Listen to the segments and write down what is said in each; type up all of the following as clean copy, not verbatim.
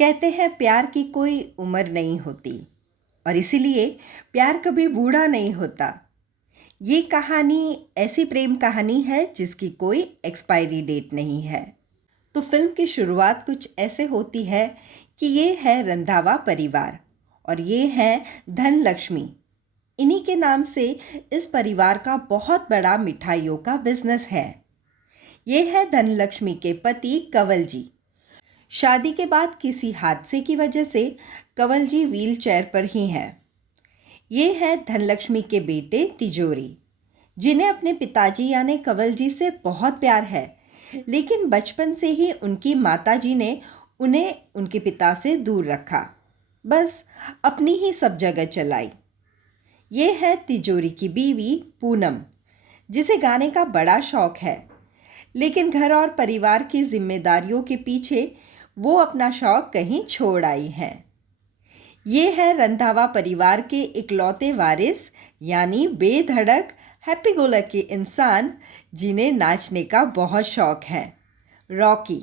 कहते हैं प्यार की कोई उम्र नहीं होती और इसीलिए प्यार कभी बूढ़ा नहीं होता। ये कहानी ऐसी प्रेम कहानी है जिसकी कोई एक्सपायरी डेट नहीं है। तो फिल्म की शुरुआत कुछ ऐसे होती है कि ये है रंधावा परिवार और ये है धनलक्ष्मी। इन्हीं के नाम से इस परिवार का बहुत बड़ा मिठाइयों का बिजनेस है। ये है धनलक्ष्मी के पति कंवल जी। शादी के बाद किसी हादसे की वजह से कंवल जी व्हील चेयर पर ही हैं। ये है धनलक्ष्मी के बेटे तिजोरी, जिन्हें अपने पिताजी यानी कंवल जी से बहुत प्यार है, लेकिन बचपन से ही उनकी माताजी ने उन्हें उनके पिता से दूर रखा। बस अपनी ही सब जगह चलाई। ये है तिजोरी की बीवी पूनम, जिसे गाने का बड़ा शौक है, लेकिन घर और परिवार की जिम्मेदारियों के पीछे वो अपना शौक कहीं छोड़ आई हैं। ये है रंधावा परिवार के इकलौते वारिस यानी बेधड़क हैप्पी गो लकी इंसान, जिन्हें नाचने का बहुत शौक है, रॉकी।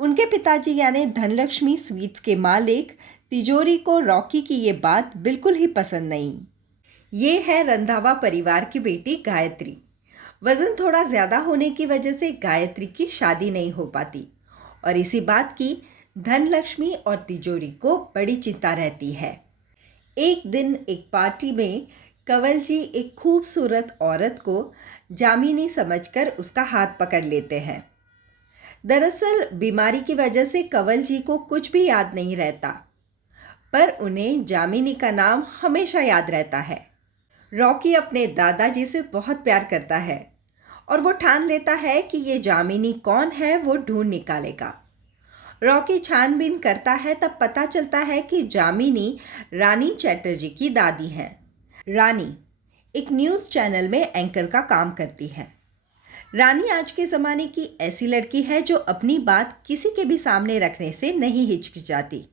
उनके पिताजी यानी धनलक्ष्मी स्वीट्स के मालिक तिजोरी को रॉकी की ये बात बिल्कुल ही पसंद नहीं। ये है रंधावा परिवार की बेटी गायत्री। वज़न थोड़ा ज़्यादा होने की वजह से गायत्री की शादी नहीं हो पाती और इसी बात की धनलक्ष्मी और तिजोरी को बड़ी चिंता रहती है। एक दिन एक पार्टी में कंवल जी एक खूबसूरत औरत को जामिनी समझकर उसका हाथ पकड़ लेते हैं। दरअसल बीमारी की वजह से कंवल जी को कुछ भी याद नहीं रहता, पर उन्हें जामिनी का नाम हमेशा याद रहता है। रॉकी अपने दादाजी से बहुत प्यार करता है और वो ठान लेता है कि ये जामिनी कौन है वो ढूंढ निकालेगा। रॉकी छानबीन करता है तब पता चलता है कि जामिनी रानी चैटर्जी की दादी हैं। रानी एक न्यूज़ चैनल में एंकर का काम करती है। रानी आज के ज़माने की ऐसी लड़की है जो अपनी बात किसी के भी सामने रखने से नहीं हिचकिचाती।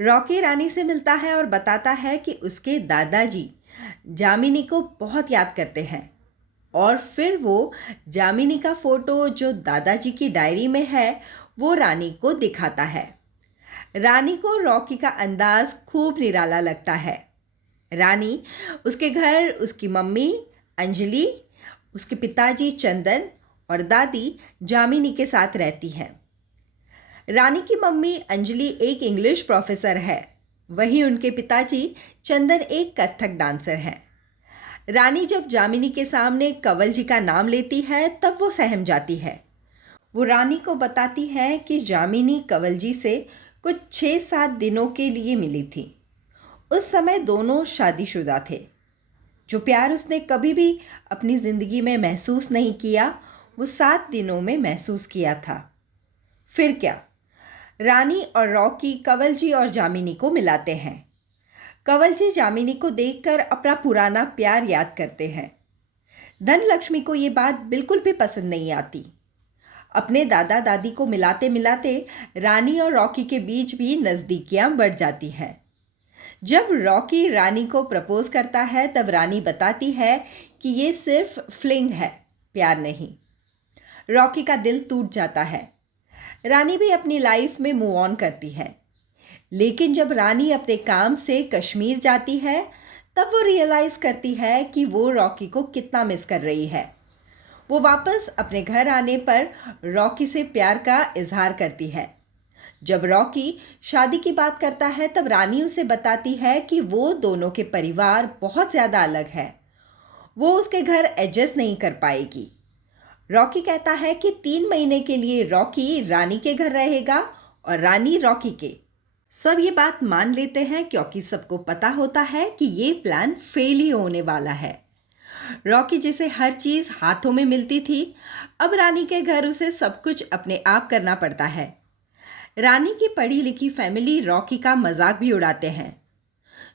रॉकी रानी से मिलता है और बताता है कि उसके दादाजी जामिनी को बहुत याद करते हैं और फिर वो जामिनी का फ़ोटो जो दादाजी की डायरी में है वो रानी को दिखाता है। रानी को रॉकी का अंदाज़ खूब निराला लगता है। रानी उसके घर उसकी मम्मी अंजलि, उसके पिताजी चंदन और दादी जामिनी के साथ रहती हैं। रानी की मम्मी अंजलि एक इंग्लिश प्रोफेसर है, वहीं उनके पिताजी चंदन एक कथक डांसर हैं। रानी जब जामिनी के सामने कंवल जी का नाम लेती है तब वो सहम जाती है। वो रानी को बताती है कि जामिनी कंवल जी से कुछ 6-7 दिनों के लिए मिली थी। उस समय दोनों शादीशुदा थे। जो प्यार उसने कभी भी अपनी ज़िंदगी में महसूस नहीं किया, वो 7 दिनों में महसूस किया था। फिर क्या, रानी और रॉकी कंवल जी और जामिनी को मिलाते हैं। कंवल जी जामिनी को देखकर अपना पुराना प्यार याद करते हैं। धनलक्ष्मी को ये बात बिल्कुल भी पसंद नहीं आती। अपने दादा दादी को मिलाते मिलाते रानी और रॉकी के बीच भी नज़दीकियां बढ़ जाती हैं। जब रॉकी रानी को प्रपोज करता है तब रानी बताती है कि ये सिर्फ फ्लिंग है, प्यार नहीं। रॉकी का दिल टूट जाता है। रानी भी अपनी लाइफ में मूव ऑन करती है, लेकिन जब रानी अपने काम से कश्मीर जाती है तब वो रियलाइज़ करती है कि वो रॉकी को कितना मिस कर रही है। वो वापस अपने घर आने पर रॉकी से प्यार का इजहार करती है। जब रॉकी शादी की बात करता है तब रानी उसे बताती है कि वो दोनों के परिवार बहुत ज़्यादा अलग है, वो उसके घर एडजस्ट नहीं कर पाएगी। रॉकी कहता है कि 3 महीने के लिए रॉकी रानी के घर रहेगा और रानी रॉकी के। सब ये बात मान लेते हैं क्योंकि सबको पता होता है कि ये प्लान फेल ही होने वाला है। रॉकी जिसे हर चीज़ हाथों में मिलती थी, अब रानी के घर उसे सब कुछ अपने आप करना पड़ता है। रानी की पढ़ी लिखी फैमिली रॉकी का मजाक भी उड़ाते हैं।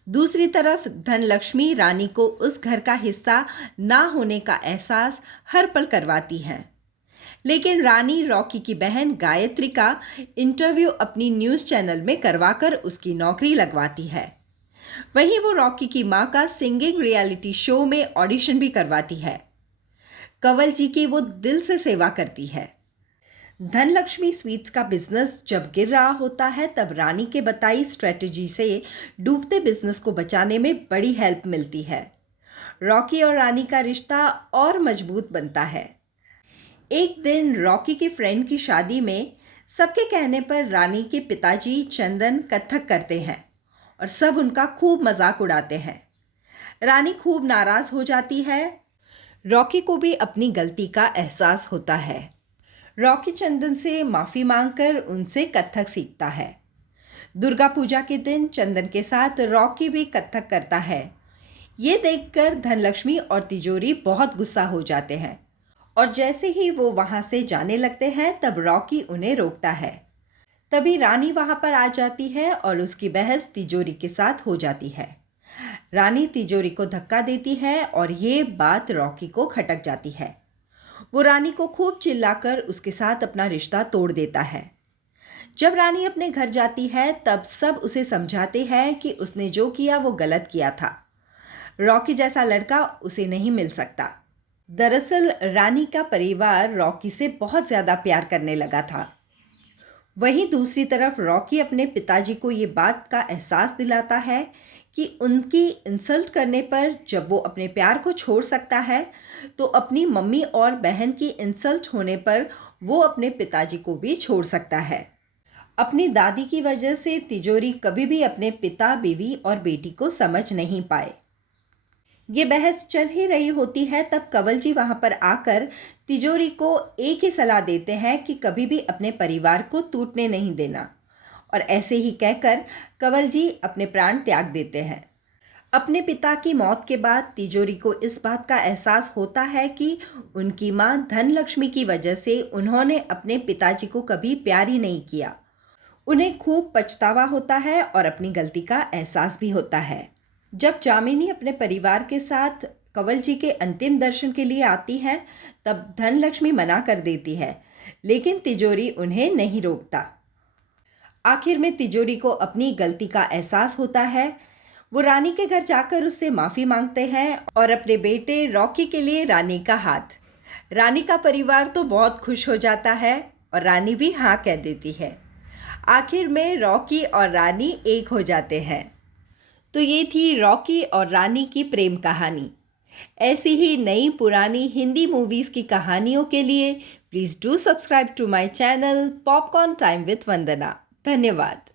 दूसरी तरफ धनलक्ष्मी रानी को उस घर का हिस्सा ना होने का एहसास हर पल करवाती हैं। लेकिन रानी रॉकी की बहन गायत्री का इंटरव्यू अपनी न्यूज़ चैनल में करवाकर उसकी नौकरी लगवाती है। वहीं वो रॉकी की माँ का सिंगिंग रियलिटी शो में ऑडिशन भी करवाती है। कंवल जी की वो दिल से सेवा करती है। धनलक्ष्मी स्वीट्स का बिजनेस जब गिर रहा होता है तब रानी के बताई स्ट्रेटजी से डूबते बिजनेस को बचाने में बड़ी हेल्प मिलती है। रॉकी और रानी का रिश्ता और मजबूत बनता है। एक दिन रॉकी के फ्रेंड की शादी में सबके कहने पर रानी के पिताजी चंदन कथक करते हैं और सब उनका खूब मजाक उड़ाते हैं। रानी खूब नाराज हो जाती है। रॉकी को भी अपनी गलती का एहसास होता है। रॉकी चंदन से माफ़ी मांगकर उनसे कथक सीखता है। दुर्गा पूजा के दिन चंदन के साथ रॉकी भी कथक करता है। ये देखकर धनलक्ष्मी और तिजोरी बहुत गुस्सा हो जाते हैं और जैसे ही वो वहाँ से जाने लगते हैं तब रॉकी उन्हें रोकता है। तभी रानी वहाँ पर आ जाती है और उसकी बहस तिजोरी के साथ हो जाती है। रानी तिजोरी को धक्का देती है और ये बात रॉकी को खटक जाती है। वो रानी को खूब चिल्लाकर उसके साथ अपना रिश्ता तोड़ देता है। जब रानी अपने घर जाती है तब सब उसे समझाते हैं कि उसने जो किया वो गलत किया था। रॉकी जैसा लड़का उसे नहीं मिल सकता। दरअसल रानी का परिवार रॉकी से बहुत ज़्यादा प्यार करने लगा था। वहीं दूसरी तरफ रॉकी अपने पिताजी को ये बात का एहसास दिलाता है कि उनकी इंसल्ट करने पर जब वो अपने प्यार को छोड़ सकता है तो अपनी मम्मी और बहन की इंसल्ट होने पर वो अपने पिताजी को भी छोड़ सकता है। अपनी दादी की वजह से तिजोरी कभी भी अपने पिता, बीवी और बेटी को समझ नहीं पाए। ये बहस चल ही रही होती है तब कंवल जी वहाँ पर आकर तिजोरी को एक ही सलाह देते हैं कि कभी भी अपने परिवार को टूटने नहीं देना, और ऐसे ही कहकर कंवल जी अपने प्राण त्याग देते हैं। अपने पिता की मौत के बाद तिजोरी को इस बात का एहसास होता है कि उनकी माँ धनलक्ष्मी की वजह से उन्होंने अपने पिताजी को कभी प्यार ही नहीं किया। उन्हें खूब पछतावा होता है और अपनी गलती का एहसास भी होता है। जब जामिनी अपने परिवार के साथ कंवल जी के अंतिम दर्शन के लिए आती है तब धनलक्ष्मी मना कर देती है, लेकिन तिजोरी उन्हें नहीं रोकता। आखिर में तिजोरी को अपनी गलती का एहसास होता है। वो रानी के घर जाकर उससे माफ़ी मांगते हैं और अपने बेटे रॉकी के लिए रानी का हाथ। रानी का परिवार तो बहुत खुश हो जाता है और रानी भी हाँ कह देती है। आखिर में रॉकी और रानी एक हो जाते हैं। तो ये थी रॉकी और रानी की प्रेम कहानी। ऐसी ही नई पुरानी हिंदी मूवीज़ की कहानियों के लिए please do subscribe to my channel popcorn time with Vandana. धन्यवाद।